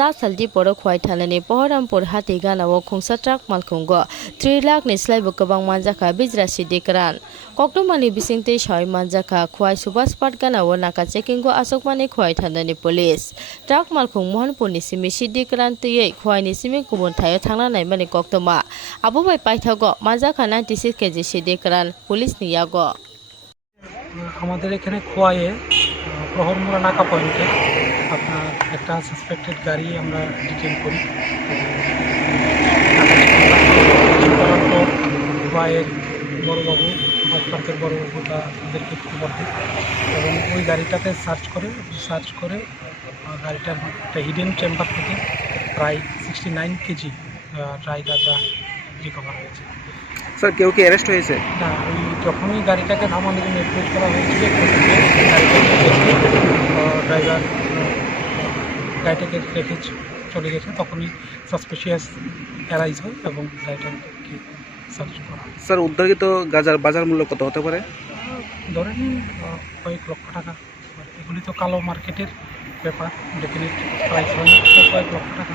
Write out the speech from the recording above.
सा सालदी परो खवाई थानानि पहरामपुर हाति गानाव खुंसा ट्राक मालखुंगो 3 लाख नि स्लाइबो गोबां मानजाखा बिजरा सिदिकरान कक्टमानि बिसिंते सय मानजाखा खवाई सुभाष पाट गानाव नाका चेकिंगो आसकमानि खवाई थानानि पुलिस ट्राक मालखुं मोहनपुरनि सिमि सिदिकरान तयै खवाईनि सिमि गुबुन थायो थांना नायमानि कक्टमा आबोबाय पाइथागो मानजाखा 96 केजि सिदिकरान पुलिस नियागो আমাদের এখানে খোয়াইয়ে প্রহরমুড়া নাকা পয়েন্টে আপনার একটা সাসপেক্টেড গাড়ি আমরা ডিটেইন করি করার পর খোয়াইয়ের বড়োবাবু প্রান্তের বড়োবাবু তাদেরকে খবর দেয় এবং ওই গাড়িটাতে সার্চ করে গাড়িটার একটা হিডেন চেম্বার থেকে প্রায় 69 কেজি ড্রাই গাঁজা রিকভার হয়েছে। স্যার কেউ কি অ্যারেস্ট হয়েছে? না, ওই যখনই গাড়িটাকে থামানোর জন্য অ্যাপ্রোচ করা হয়েছিল ড্রাইভার গাড়িটাকে রেখে চলে গেছে, তখনই সাসপিশিয়াস অ্যারাইজ হয় এবং গাড়িটাকে সার্চ করা হয়। স্যার উদ্ধারিত গাঁজার বাজার মূল্য কত হতে পারে? ধরে নিন কয়েক লক্ষ টাকা। এগুলি তো কালো মার্কেটের ব্যাপার, ডেফিনেট প্রাইস হয় না, কয়েক লক্ষ টাকা।